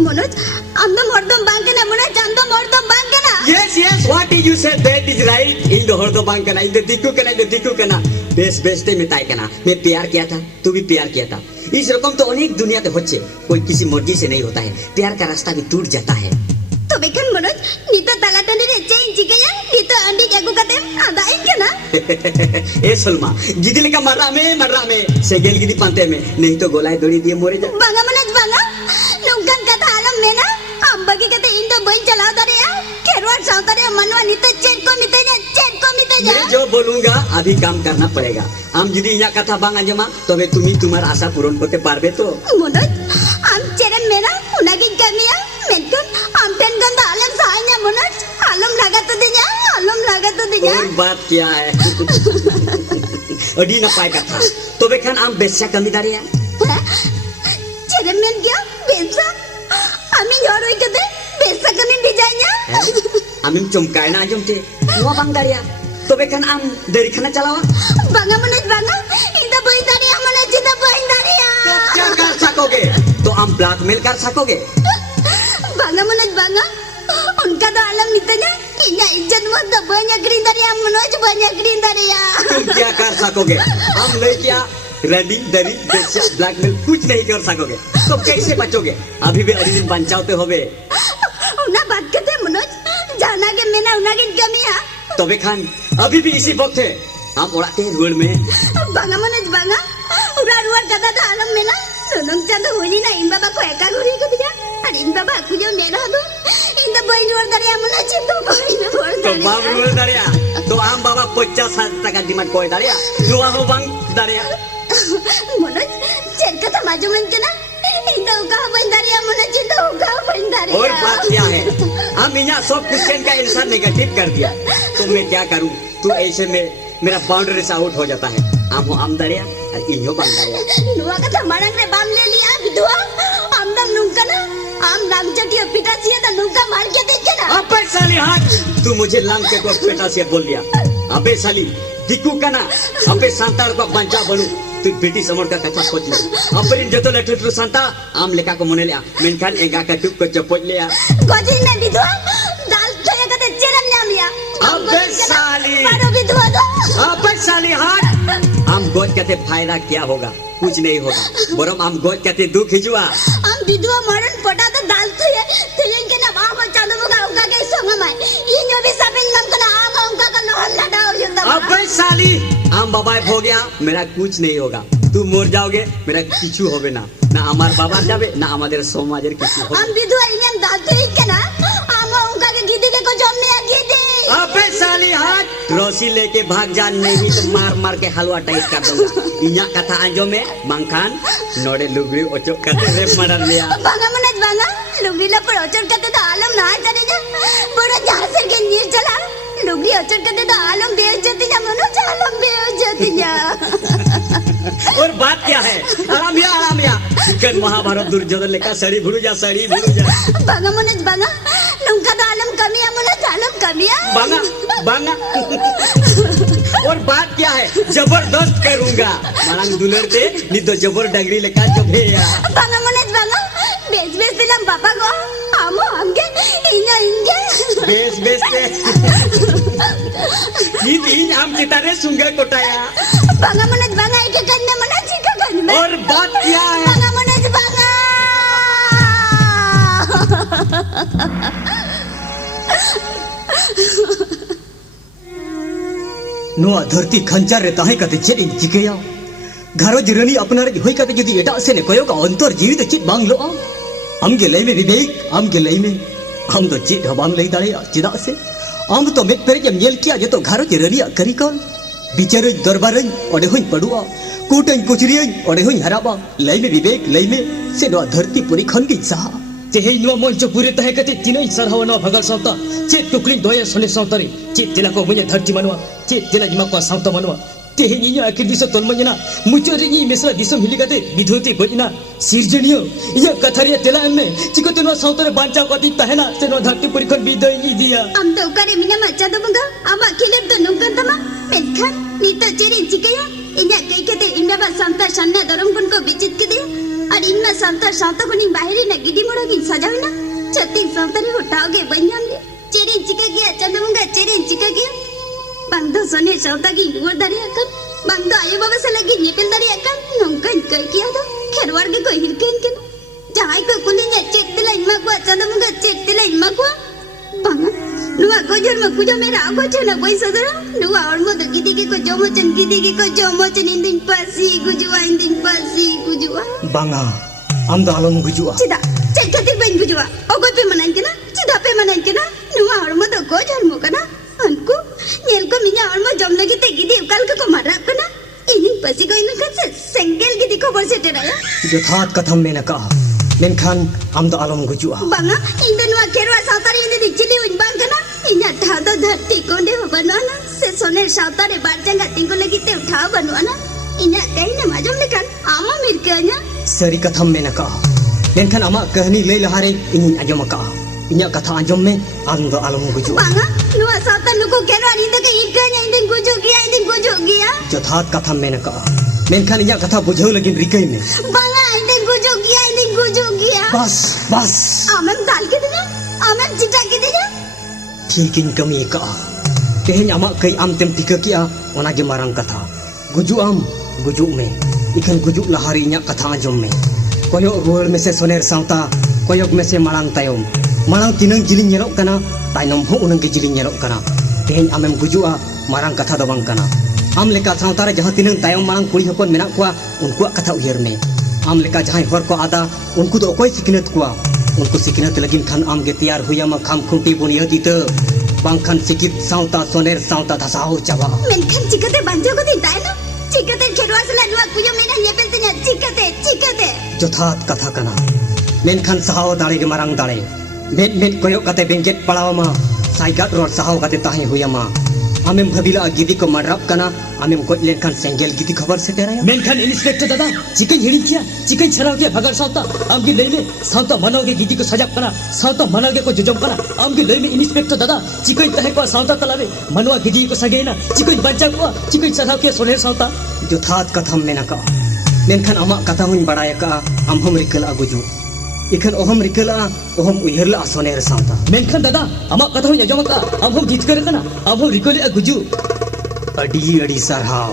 मनोज अंदर मर्दम बांग के ना मनोज अंदर मर्दम बांग के ना yes what did you say that is right in the हर दो बांग करना in the दिक्कू करना बेस बेस्ते में ताई करना मैं प्यार किया था तू भी प्यार किया था इस रकम तो अनेक दुनिया ते होच्छे कोई किसी मर्जी से नहीं होता है प्यार का रास्ता भी टूट जाता है तो बेकन मनोज नीता ताला तंडी रे चेंज चिकया नीता अंडी जागू का तेम आदाइन के ना ए सलमा गिदिल का मर्रा में से गेल गिदी पांते में नहीं तो गोलाई दौड़ी दिए मोरे जा बांगा मनोज बांगा नुंगन का था आलम में ना अंबगी के ते इंदो बई चलाओ दरिया केरवार साउ दरिया मनवा नीता चेक को मिते जा मैं जो बोलूंगा अभी काम करना पड़ेगा हम यदि यहाँ कथा बांग आंजमा तो वे तुम्ही तुम्हार आशा पूर्ण करते पारबे तो मनोज आम चेरन मेरा उनागी कमिया मेकन आम टेन गंदा आलम साइना मनोज आलम लगा तो दिया और बात क्या है अडी ना पाए कथा तो वे खान आम बेस्या कमी दारिया चेरन मेन क्या बेसा आमी जोरोई कते बेसा कमी बिजाइया आमी चमकाय ना आजमते नुआ बांग दारिया तो वे खान आम देरी खाना चलावा बांगा मनोज बांगा इंदा बई दारिया मनोज इंदा बई दारिया तो क्या कर सकोगे तो आम ब्लैकमेल कर सकोगे बांगा मनोज बांगा उनका तो आलम नितने इन्या इज्जत मत banyak green दारिया मनोज banyak green दारिया तुम क्या कर सकोगे हम नहीं क्या रैली दरी बेस्या ब्लैकमेल कुछ नहीं कर सकोगे तो कैसे बचोगे अभी भी अरिजिन बचाते होगे उना बात करते मनोज जाना के मेना उना की कमिया तो वे खान अभी भी इसी वक्त है हम उड़ाते हैं रोड में बांगा मनोज बांगा उड़ा रुआ कथा था आलम मेना नोनों चांद होली ना इन बाबा को एका गुरी को दिया और इन बाबा aku जो मेरा दो इन द बई रुआ दरिया मनोज तो बई में बोल तो बाब रुआ दरिया तो आम बाबा 50,000 टका डिमांड कोई दरिया दुआ हो बांग दरिया मनोज चेक कथा माजू मन के ना इन द उका बई दरिया मनोज इन द उका बई दरिया और बात क्या है हम यहाँ सब क्वेश्चन का आंसर नेगेटिव कर दिया तो मैं क्या करूँ तू ऐसे में मेरा बाउंड्री से आउट हो जाता है आम हो आम दरिया और इन हो बांग दरिया नुआ कथा मारंग ने बाम ले लिया बिदुआ आम दम नुका ना आम नाम चटिया पिटा सिया ता नुका मार के देखे ना अबे साली हाथ तू मुझे लांग के को पेटा से बोल लिया अबे साली दिक्कू का ना अबे सांतार को बंचा बनू तू बेटी समर का कथा सोच ले अबे इन जतो लेटू तू सांता आम लेका को मने लिया मेनखान एगा का टुक को चपोच लिया गोजी ने बिदुआ दाल चया कते चेरम नाम लिया अबे साली मारो बिदुआ तो अबे साली हाथ आम गोद कहते फायदा क्या होगा कुछ नहीं होगा बरम आम गोद कहते दुख हिजुआ आम बिदुआ मरन पटा तो दाल थये थयन के ना बाम चालू होगा उनका के संग में इन जो भी सबिन नाम का आम उनका का नहल लडाओ जुदा अबे साली आम बाबाई हो गया मेरा कुछ नहीं होगा तू मर जाओगे मेरा किछु होबे ना ना हमार बाबा जाबे ना हमारे समाजेर किछु होबे आम बिदुआ इन दाल थये के ना आम उनका के गिदी के को जमने आ गिदी अबे साली हाथ रस्सी लेके भाग जा नहीं तो मार मार के हलवा टाइट कर दूंगा इन्या कथा आंजो में मंखान नोडे लुगड़ी ओचो करते रे मरन लिया बांगा मनज बांगा लुगड़ी ला पर ओचर करते तो आलम ना चले जा बड़ा जहां के नीर चला लुगड़ी ओचर करते तो आलम बेइज्जती जा मनोज आलम बेइज्जती जा और बात क्या है आराम या कन महाभारत दुर्योधन लेका सड़ी भूल जा बांगा मनज बांगा नुका तो आलम कमिया मनोज आलम कमिया बांगा और बात क्या है जबरदस्त करूंगा मारंग दुलरते नी तो जबर डंगरी लेका जबेया बांगा मनज बांगा बेस दिलम पापा को आमो हमके इन्या इंगे बेस इन आम चितारे Sunga कोटाया Bangga manaj bangga ike kanna manaj ike kanna. और बात क्या है Bangga manaj bangga. ᱱᱚᱣᱟ ᱫᱷᱟᱹᱨᱛᱤ ᱠᱷᱟᱧᱪᱟᱨ ᱨᱮ ᱛᱟᱦᱮᱸ ᱠᱟᱛᱮ ᱪᱮᱫ ᱤᱧ ᱪᱤᱠᱟᱹᱭᱟ ᱜᱷᱟᱨᱚᱸᱡᱽ ᱨᱟᱹᱱᱤ ᱟᱯᱱᱟᱨᱤᱡ ᱦᱩᱭ ᱠᱟᱛᱮ ᱡᱩᱫᱤ ᱮᱴᱟᱜ ᱥᱮᱱᱮ ᱠᱚᱭᱚᱜᱟ ᱚᱱᱛᱚᱨ ᱡᱤᱣᱤ ᱫᱚ ᱪᱮᱫ ᱵᱟᱝ ᱞᱚᱜᱼᱟ ᱟᱢᱜᱮ ᱞᱟᱹᱭ ᱢᱮ ᱵᱤᱵᱮᱠ ᱟᱢᱜᱮ ᱞᱟᱹᱭ ᱢᱮ ᱟᱢ ᱫᱚ ᱪᱮᱫ ᱦᱚᱸ ᱵᱟᱢ ᱞᱟᱹᱭ ᱫᱟᱲᱮᱭᱟᱜᱼᱟ ᱪᱮᱫᱟᱜ ᱥᱮ ᱟᱢ ᱫᱚ ᱢᱮᱫ ᱯᱮᱨᱮᱡ ᱮᱢ ᱧᱮᱞ ᱠᱮᱭᱟ ᱡᱚᱛᱚ ᱜᱷᱟᱨᱚᱸᱡᱽ ᱨᱟᱹᱱᱤᱭᱟᱜ ᱠᱟᱹᱨᱤᱠᱚᱞ ᱵᱤᱪᱟᱹᱨᱟᱹᱧ ᱫᱚᱨᱵᱟᱨᱟᱹᱧ ᱚᱸᱰᱮ ᱦᱚᱧ ᱯᱟᱹᱰᱩᱜᱼᱟ ᱠᱩᱴᱟᱹᱧ ᱠᱩᱪᱨᱤᱭᱟᱹᱧ ᱚᱸᱰᱮ ᱦᱚᱧ ᱦᱟᱨᱟᱵᱟ ᱞᱟᱹᱭ ᱢᱮ ᱵᱤᱵᱮᱠ ᱞᱟᱹᱭ ᱢᱮ ᱥᱮ ᱱᱚᱣᱟ ᱫᱷᱟᱹᱨᱛᱤ ᱯᱩᱨᱤ ᱠᱷᱚᱱ ᱜᱤᱧ ᱥᱟᱦᱟ तेहे नुआ मंच पूरे तहे कते तिनई सरहाव नवा भगल सावता चेत टुकली दोया सने सावतारी चेत तेला को मुnya धरती मनवा चेत तेला जिमा को सावता मनवा तेहे निया आखिर दिस तलमजना मुचरे नि मेसला दिसम हिली कते विधुती बजना सिरजनियो या कथरिया तेला एमने चिकते नो सावतारे बांचा कति तहेना से नो धरती पुरी खन बिदई इ दिया Am tahu kare mina maca tu bangga. Ama kilat tu nungkan tama. Menkan nita ceri cikaya. Inya kai kete imba ba samta shanna darum kun ko bicit kete. Ar imma samta samta kuning bahiri na gidi mora gin sajawina. Chatti samta ni hutaoge banjam de. Ceri cikaya aca tu bangga ceri cikaya. Bang do sone samta ki luar dari akan. Bang do ayo baba selagi nyepel dari akan. Nungkan kai kia tu. Kherwar ke koi hirken ken. Jahai ko kulinya cek tila imma ko aca tu bangga cek tila imma ko. Bang, nuwa ko jorma kujo mera ako chana boy sadara. Nuwa ormo da gidi ko jomo chan gidi ko jomo chan indin pasi kujuwa. ᱵᱟᱝᱟ ᱟᱢ ᱫᱚ ᱟᱞᱚᱢ ᱜᱩᱡᱩᱜᱼᱟ Cida, cek katir bain kujuwa. Ogo pe manan kena, cida pe manan kena. Nuwa ormo da ko jormo kana. Anku, nyel ko minya ormo jom lagi te gidi ukal ko marap kana. Ini pasi ko inu kan senggel gidi ko borse teraya. ᱡᱚᱛᱷᱟᱛ ᱠᱟᱛᱷᱟᱢ ᱢᱮᱱ ᱟᱠᱟᱜᱼᱟ ᱢᱮᱱᱠᱷᱟᱱ ᱟᱢ ᱫᱚ ᱟᱞᱚᱢ ᱜᱩᱡᱩᱜᱼᱟ Banga, inda nuwa kerwa sautari indi dikchili uin bang kana. Inya thado dharti konde ho banwana. Se soner sautare barjanga tingko lagi te uthao banwana. Inya kahi na majom lekan ama mirkanya. ᱥᱟᱹᱨᱤ ᱠᱟᱛᱷᱟᱢ ᱢᱮᱱ ᱟᱠᱟᱜᱼᱟ ᱢᱮᱱᱠᱷᱟᱱ ᱟᱢᱟᱜ ᱠᱟᱹᱦᱱᱤ ᱞᱟᱹᱭ ᱞᱟᱦᱟᱨᱮ ᱤᱧᱤᱧ ᱟᱸᱡᱚᱢ ᱟᱠᱟᱜᱼᱟ ᱤᱧᱟᱹᱜ ᱠᱟᱛᱷᱟ ᱟᱸᱡᱚᱢ ᱢᱮ ᱟᱢ ᱫᱚ ᱟᱞᱚᱢ ᱜᱩᱡᱩᱜᱼᱟ Banga, nuwa sautar nuku kerwa inda ke ikanya indin gujo gia. ᱡᱚᱛᱷᱟᱛ ᱠᱟᱛᱷᱟᱢ ᱢᱮᱱ ᱟᱠᱟᱜᱼᱟ ᱢᱮᱱᱠᱷᱟन ᱤᱧᱟᱹᱜ ᱠᱟᱛᱷᱟ ᱵᱩᱡᱷᱟᱹᱣ ᱞᱟᱹᱜᱤᱫ ᱨᱤᱠᱟᱹᱭ ᱢᱮ Banga, indin gujo gia. ᱵᱟᱥ ᱵᱟᱥ Amem dal ke dinya, amem cita ke dinya. ᱴᱷᱤᱠᱤᱧ ᱠᱟᱹᱢᱤ ᱟᱠᱟᱜᱼᱟ ᱛᱮᱦᱮᱧ ᱟᱢᱟᱜ ᱠᱟᱹᱭ ᱟᱢ ᱛᱮᱢ ᱴᱷᱤᱠᱟᱹ ᱠᱮᱜᱼᱟ ᱚᱱᱟᱜᱮ ᱢᱟᱨᱟᱝ ᱠᱟᱛᱷᱟ ᱜᱩᱡᱩᱜ ᱟᱢ ᱜᱩᱡᱩᱜ ᱢᱮ ᱤᱠᱷᱟᱹᱱ ᱜᱩᱡᱩᱜ ᱞᱟᱦᱟᱨᱮ ᱤᱧᱟᱹᱜ ᱠᱟᱛᱷᱟ ᱟᱸᱡᱚᱢ ᱢᱮ ᱠᱚᱭᱚᱜ ᱨᱩᱣᱟᱹᱲ ᱢᱮᱥᱮ ᱥᱚᱱᱮᱨ ᱥᱟᱶᱛᱟ ᱠᱚᱭᱚᱜ ᱢᱮᱥᱮ ᱢᱟᱲᱟᱝ ᱛᱟᱭᱚᱢ ᱢᱟᱲᱟᱝ ᱛᱤᱱᱟᱹᱜ ᱡᱤᱞᱤᱧ ᱧᱮᱞᱚᱜ ᱠᱟᱱᱟ ᱛᱟᱭᱱᱚᱢ ᱦᱚᱸ ᱩᱱᱟᱹᱜ ᱜᱮ ᱡᱤᱞᱤᱧ ᱧᱮᱞᱚᱜ ᱠᱟᱱᱟ ᱛᱮᱦᱮᱧ ᱟᱢᱮᱢ ᱜᱩᱡᱩᱜᱼᱟ ᱢᱟᱨᱟᱝ ᱠᱟᱛᱷᱟ ᱫᱚ ᱵᱟᱝ ᱠᱟᱱᱟ ᱟᱢ ᱞᱮᱠᱟ ᱥᱟᱶᱛᱟ ᱨᱮ ᱡᱟᱦᱟᱸ ᱛᱤᱱᱟᱹᱜ ᱛᱟᱭᱚᱢ ᱢᱟᱲᱟᱝ ᱠᱩᱲᱤ ᱦᱚᱯᱚᱱ ᱢᱮᱱᱟᱜ ᱠᱚᱣᱟ ᱩᱱᱠᱩᱣᱟᱜ ᱠᱟᱛᱷᱟ ᱩᱭᱦᱟᱹᱨ ᱢᱮ ᱟᱢ ᱞᱮᱠᱟ ᱡᱟᱦᱟᱸᱭ ᱦᱚᱲ ᱠᱚ ᱟᱫᱟ ᱩᱱᱠᱩ ᱫᱚ ᱚᱠᱚᱭ ᱥᱤᱠᱷᱱᱟᱹᱛ ᱠᱚᱣᱟ ᱩᱱᱠᱩ ᱥᱤᱠᱷᱱᱟᱹᱛ ᱞᱟᱹᱜᱤᱫ ᱠᱷᱟᱱ ᱟᱢᱜᱮ ᱛᱮᱭᱟᱨ ᱦᱩᱭᱟᱢᱟ ᱠᱷᱟᱢ ᱠᱷᱩᱱᱴᱤ ᱵᱩᱱᱤᱭᱟᱹᱫ ᱤᱛᱟᱹ ᱵᱟᱝᱠᱷᱟᱱ ᱥᱤᱠᱤᱛ ᱥᱟᱶᱛᱟ ᱥᱚᱱᱮᱨ ᱥᱟᱶᱛᱟ ᱫᱷᱟᱥᱟᱣ ᱪᱟᱵᱟᱜᱼᱟ Menkan cikate banjo ko din tayo no? Cikate kerwa sila nuwa kuyo mena nyepel tinya cikate. ᱡᱚᱛᱷᱟᱛ ᱠᱟᱛᱷᱟ ᱠᱟᱱᱟ ᱢᱮᱱᱠᱷᱟᱱ ᱥᱟᱦᱟᱣ ᱫᱟᱲᱮ ᱜᱮ ᱢᱟᱨᱟᱝ ᱫᱟᱲᱮ ᱢᱮᱫ ᱢᱮᱫ ᱠᱚᱭᱚᱜ ᱠᱟᱛᱮ ᱵᱮᱸᱜᱮᱫ ᱯᱟᱲᱟᱣᱟᱢᱟ ᱥᱟᱭᱜᱟᱫ ᱨᱚᱲ ᱥᱟᱦᱟᱣ ᱠᱟᱛᱮ ᱛᱟᱦᱮᱸ ᱦᱩᱭᱟᱢᱟ ᱟᱢᱮᱢ ᱵᱷᱟᱹᱵᱤᱞᱟᱜᱼᱟ ᱜᱤᱫᱤ ᱠᱚ ᱢᱟᱰᱨᱟᱵ ᱠᱟᱱᱟ ᱟᱢᱮᱢ ᱜᱚᱡ ᱞᱮᱱᱠᱷᱟᱱ ᱥᱮᱸᱜᱮᱞ ᱜᱤᱫᱤ ᱠᱷᱚᱵᱚᱨ ᱥᱮᱴᱮᱨᱟᱭᱟ मेनखान इंस्पेक्टर दादा चिकन हिड़ी किया चिकन छराव किया भगल सावता आमगी लई में सावता मनोगे गिदी को सजाब कना सावता मनोगे को जजम कना आमगी लई में इंस्पेक्टर दादा चिकन तहे को सावता तलावे मनवा गिदी को सगेना चिकन बच्चा को चिकन छराव किया सोने सावता ᱡᱚᱛᱷᱟᱛ ᱠᱟᱛᱷᱟᱢ ᱢᱮᱱ ᱟᱠᱟᱜᱼᱟ ᱢᱮᱱᱠᱷᱟन ᱟᱢᱟᱜ ᱠᱟᱛᱷᱟ ᱦᱚᱸᱧ ᱵᱟᱲᱟᱭ ᱟᱠᱟᱜᱼᱟ ᱟᱢ ᱦᱚᱢ ᱨᱤᱠᱟᱹᱞᱟᱜᱼᱟ ᱜᱩᱡᱩᱜ ᱤᱠᱷᱟᱹᱱ ᱚᱦᱚᱢ ᱨᱤᱠᱟᱹᱞᱟᱜᱼᱟ ᱚᱦᱚᱢ ᱩᱭᱦᱟᱹᱨ ᱞᱟᱜᱼᱟ ᱥᱚᱱᱮᱨ ᱥᱟᱶᱛᱟ मेनखान दादा आमा कथा हुई अजम का अब हम जीत कर कना अब हम रिकोले गुजू ᱟᱹᱰᱤ ᱟᱹᱰᱤ ᱥᱟᱨᱦᱟᱣ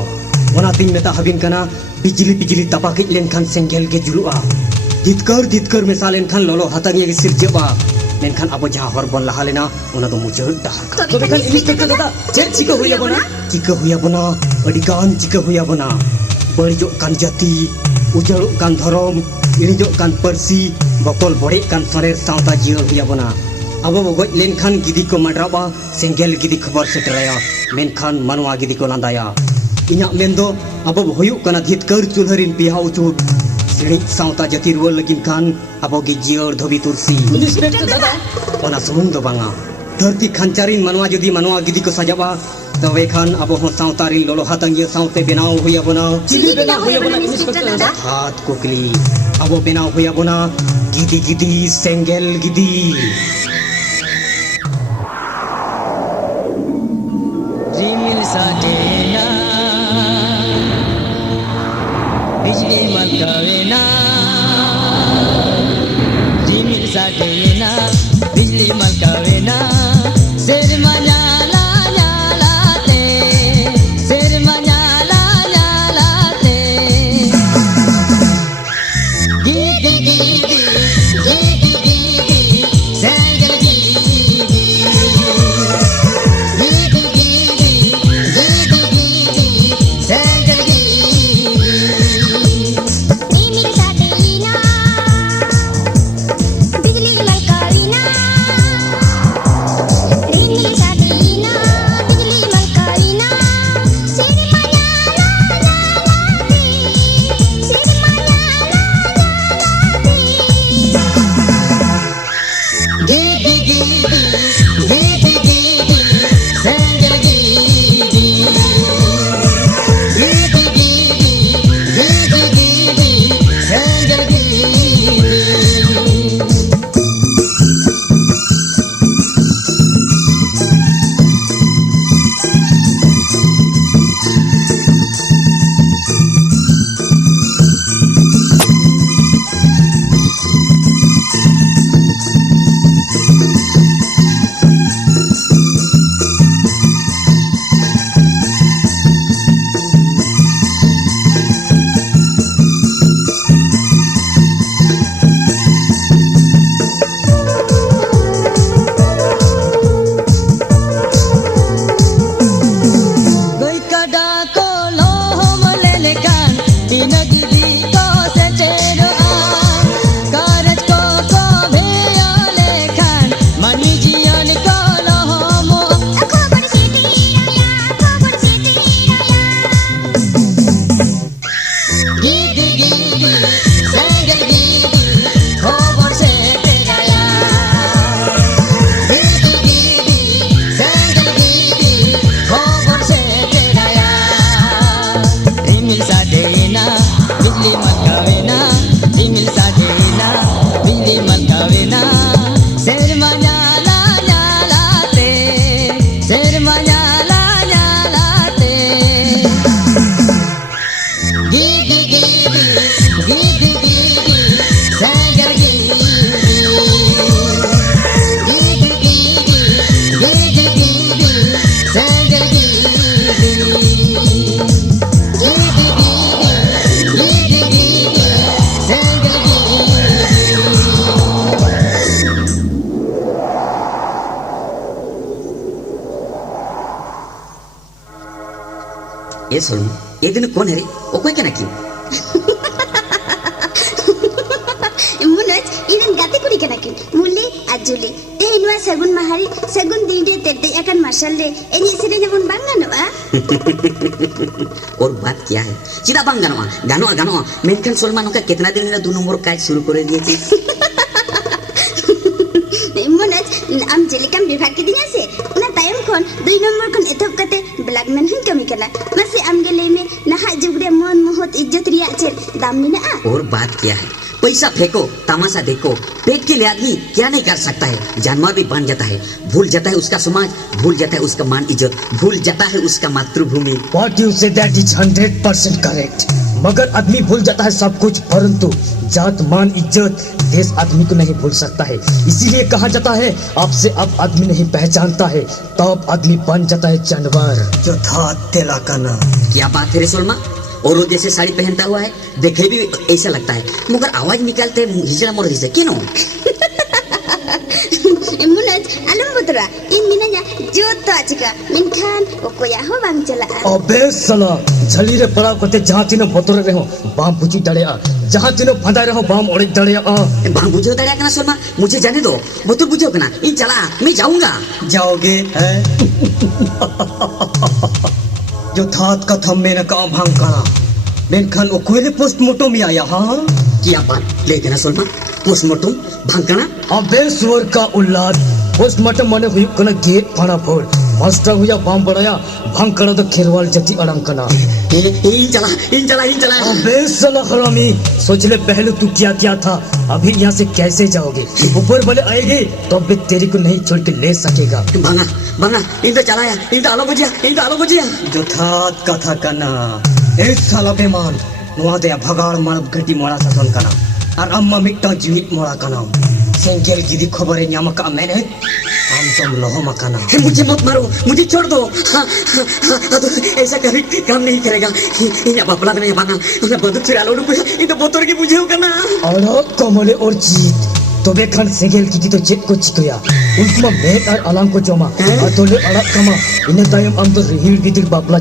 ᱚᱱᱟᱛᱤᱧ ᱢᱮᱛᱟ ᱦᱟᱵᱤᱱ ᱠᱟᱱᱟ ᱵᱤᱡᱽᱞᱤ ᱛᱟᱯᱟᱠᱤᱡ ᱞᱮᱱᱠᱷᱟᱱ ᱥᱮᱸᱜᱮᱞ ᱜᱮ ᱡᱩᱞᱩᱜᱼᱟ ᱡᱤᱛᱠᱟᱹᱨ ᱢᱮᱥᱟ ᱞᱮᱱᱠᱷᱟᱱ ᱞᱚᱞᱚ ᱦᱟᱛᱟᱝ ᱜᱮ ᱥᱤᱨᱡᱟᱹᱜᱼᱟ ᱢᱮᱱᱠᱷᱟन ᱟᱵᱚ ᱡᱟᱦᱟᱸ ᱦᱚᱨ ᱵᱚᱱ ᱞᱟᱦᱟ ᱞᱮᱱᱟ ᱚᱱᱟ ᱫᱚ ᱢᱩᱪᱟᱹᱫ ᱰᱟᱦᱟᱨ ᱠᱟᱱᱟ तो बेखान इंस्पेक्टर दादा चेक चिको हुई बना ᱪᱤᱠᱟᱹ ᱦᱩᱭᱟᱵᱚᱱᱟ ᱟᱹᱰᱤᱜᱟᱱ ᱪᱤᱠᱟᱹ ᱦᱩᱭᱟᱵᱚᱱᱟ ᱵᱟᱹᱲᱤᱡᱚᱜ ᱠᱟᱱ ᱡᱟᱹᱛᱤ ᱩᱡᱟᱹᱲᱚᱜ ᱠᱟᱱ ᱫᱷᱚᱨᱚᱢ ᱤᱲᱤᱡᱚᱜ ᱠᱟᱱ ᱯᱟᱹᱨᱥᱤ ᱵᱚᱠᱚᱞ ᱵᱚᱲᱮᱜ ᱠᱟᱱ ᱥᱚᱱᱮᱨ ᱥᱟᱶᱛᱟ ᱡᱤᱭᱟᱹᱲ ᱦᱩᱭᱟᱵᱚᱱᱟ ᱟᱵᱚ ᱵᱚ ᱜᱚᱡ ᱞᱮᱱᱠᱷᱟन ᱜᱤᱫᱤ ᱠᱚ ᱢᱟᱰᱨᱟᱵᱟ ᱥᱮᱸᱜᱮᱞ ᱜᱤᱫᱤ ᱠᱷᱚᱵᱚᱨ ᱥᱮᱴᱮᱨᱟᱭᱟ ᱢᱮᱱᱠᱷᱟᱱ ᱢᱟᱱᱣᱟ ᱜᱤᱫᱤ ᱠᱚ ᱞᱟᱸᱫᱟᱭᱟ ᱤᱧᱟᱹᱜ ᱢᱮᱱᱫᱚ ᱟᱵᱚ ᱵᱚ ᱦᱩᱭᱩᱜ ᱠᱟᱱᱟ ᱡᱤᱛᱠᱟᱹᱨ ᱪᱩᱞᱦᱟᱹᱨᱤᱱ ᱯᱤᱦᱟᱣ ᱪᱩᱴ ᱥᱤᱬᱤᱡ ᱥᱟᱶᱛᱟ ᱡᱟᱹᱛᱤ ᱨᱩᱣᱟᱹᱲ ᱞᱟᱹᱜᱤᱫ ᱠᱷᱟᱱ ᱟᱵᱚᱜᱮ ᱡᱤᱭᱟᱹᱲ ᱫᱷᱚᱵᱤ ᱛᱩᱨᱥᱤ इंस्पेक्टर दादा ᱚᱱᱟ ᱥᱩᱢᱩᱝ ᱫᱚ ᱵᱟᱝᱟ ᱫᱷᱟᱹᱨᱛᱤ ᱠᱷᱟᱧᱪᱟᱨᱤᱱ ᱢᱟᱱᱣᱟ ᱡᱩᱫᱤ ᱢᱟᱱᱣᱟ ᱜᱤᱫᱤ ᱠᱚ ᱥᱟᱡᱟᱵᱟ ᱛᱚᱵᱮ ᱠᱷᱟᱱ ᱟᱵᱚ ᱦᱚᱸ ᱥᱟᱶᱛᱟ ᱨᱤᱱ ᱞᱚᱞᱚ ᱦᱟᱛᱟᱝᱜᱤᱭᱟᱹ ᱥᱟᱶᱛᱮ ᱵᱮᱱᱟᱣ ᱦᱩᱭᱟᱵᱚᱱᱟ चिली बेना हुई बना इंस्पेक्टर दादा हाथ कुकली अब बेनाव हुयाबोना गिदी गिदी सेंगेल गिदी रिमिल साटेना बिजली मलकावेना रिमिल साटेना बिजली मलकावेना शेर मजा ला senggel gigi gigi senggel gigi मेरे साथ लीना बिजली मलकारीना मेरे साथ लीना बिजली मलकारीना सिर माया ला ला ला सिर माया ला ला gigi gigi senggel gigi gigi senggel gigi Goi kada ko lohom lelekan binagi di ko setero an karaj ko bheya lekan mani jian ko lohom खबर सीटी आया खबर सीटी आया gigi gigi senggel gigi khobor se teraya gigi gigi senggel gigi khobor se teraya rimil sadena bijli makavena rimil sadena bijli makavena serma nyala nyala te serma nyala nyala te gigi gigi gigi gigi senggel gigi gigi gigi gigi gigi senggel gigi gigi gigi gigi senggel gigi ये सुन ये दिन कौन है रे वो कोई क्या ना क्यों मुनज इदन गाते कुड़ी कना किन मुल्ले आजुले तेहनुआ सगुन महारी सगुन दींडे तेते अकन मार्शल ले एनी सिरे जबुन बांगानोआ और बात क्या है सीधा बांग गानो गानो मेनकन सलमान का कितना दिन में 2 नंबर काज शुरू कर दिए थे मुनज आम जेलिकम विभाग के दिना से उना तायम कोन 2 नंबर कोन एथप कते ब्लैक मैन हन कमी कला मसे आम गेले में नहा जुगड़े मन मोहत इज्जत रिया चेर दाम निना आ और बात क्या है पैसा फेंको तमाशा देखो पेट के लिए आदमी क्या नहीं कर सकता है जानवर भी बन जाता है भूल जाता है उसका समाज भूल जाता है उसका मान इज्जत भूल जाता है उसका मातृभूमि What you say that is 100% correct. मगर आदमी भूल जाता है सब कुछ परंतु जात मान इज्जत देश आदमी को नहीं भूल सकता है इसीलिए कहा जाता है आपसे अब आदमी नहीं पहचानता है तब आदमी बन जाता है जानवर जो था तेला कना क्या बात है रे सोलमा और वो जैसे साड़ी पहनता हुआ है देखे भी ऐसा लगता है मगर आवाज निकालते हिजड़ा मोर हिजड़ा क्यों मुनज अलम बुतरा इन मिनanya जोत आचिका मिनखान ओकोया हो बांग चला अबे साला झली रे पड़ा कते जहां तीनो बतोरे रहो बाम बुची डड़ेया जहां तीनो फंदा रहो बाम ओड़े डड़ेया बाम बुझो दड़िया कना सोलमा मुझे जाने दो बतुर बुझो कना इन चला मैं जाऊंगा जाओगे है जो थात का थम में न काम भांग करा मेनखान ओ कोयले पोस्टमार्टम में आया हाँ क्या बात ले देना सोलमा पोस्टमार्टम भांगना अबे सुअर का औलाद पोस्टमार्टम माने हुई कना गेट फाना फोड़ मास्टर हुआ बाम बढ़ाया भांग करा तो खेरवाल जति अड़ंग कना इन चला अबे साला हरामी सोच ले पहले तू क्या क्या था अभी यहाँ से कैसे जाओगे ऊपर वाले आएंगे तो अब भी तेरे को नहीं छोड़ के ले सकेगा भांगा इन तो चलाया इन तो आलो बुझिया जो थात कथा कना एक साला बेमान नुआ दे भगाड़ मारब गटी मोड़ा सतन कना और अम्मा मिट्टा जीवित मोड़ा कना सेंगेल गिदी खबर है न्यामा का मैंने हम तुम लोहो मकाना मुझे मत मारो मुझे छोड़ दो हाँ, तो ऐसा कभी काम नहीं करेगा ये बापला में भांगा उन्हें बंदूक चुरा लो ये तो बोतल की बुझे होगा ना और कमले और जीत तोबे खान सेगेल गिदी तो चेक को चिकया उनको मा मेट और अलाम को जमा और तोले अड़क कमा इन तायम आम तो रिहिल गिदिर बापला